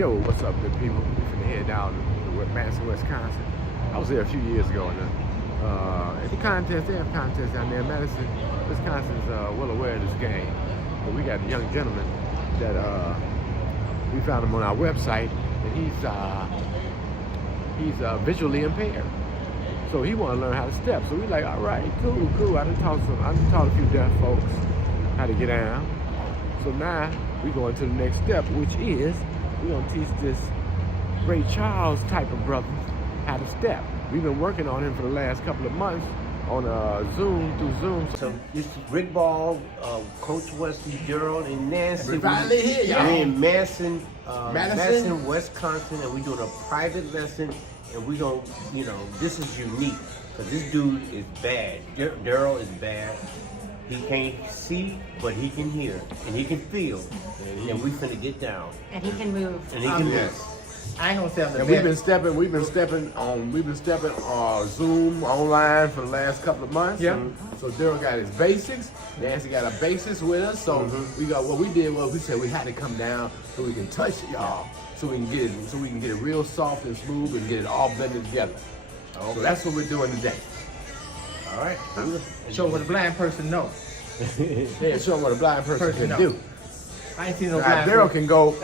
Yo, what's up, good people? We're finna head down to Madison, Wisconsin. I was there a few years ago, and at the contest, they have contests down there. Madison, Wisconsin is well aware of this game. But we got a young gentleman that we found him on our website, and he's visually impaired. So he want to learn how to step. So we like, all right, cool. I done taught a few deaf folks how to get down. So now we going to the next step, which is we're gonna teach this Ray Charles type of brother how to step. We've been working on him for the last couple of months on through Zoom. So this is Rick Ball, Coach Wesley, Gerald, and Nancy. We finally here, y'all. We're in Madison, Wisconsin, and we're doing a private lesson. And we're gonna, this is unique because this dude is bad. Daryl is bad. He can't see, but he can hear and he can feel. And we finna get down. And he can move. And he can move. Yes. I ain't gonna say I'm the And best. we've been stepping on Zoom online for the last couple of months. Yeah. So Daryl got his basics. Nancy got a basis with us. So we said we had to come down so we can touch y'all, so we can get it real soft and smooth and get it all blended together. So that's what we're doing today. All right. Show what a blind person knows. Yeah, show them what a blind person can do. I ain't seen no Now, blind Daryl person. can go.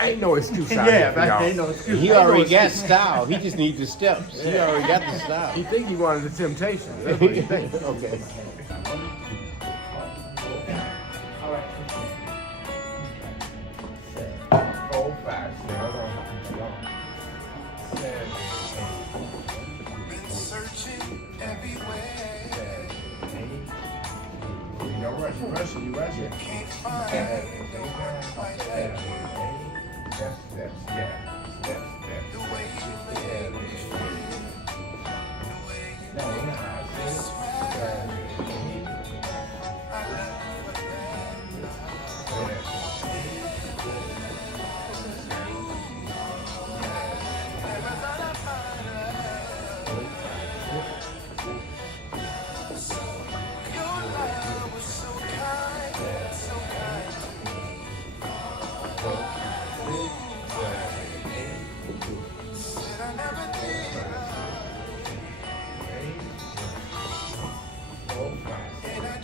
Ain't no excuse out here for y'all. ain't no excuse. He already got style. He just needs the steps. He already got the style. He think he wanted the temptation. That's what he think. Okay. All right. 4, 5, 6. Hold on. 7, Searching everywhere. 8. You rushing. Can't find Steps. the way you live.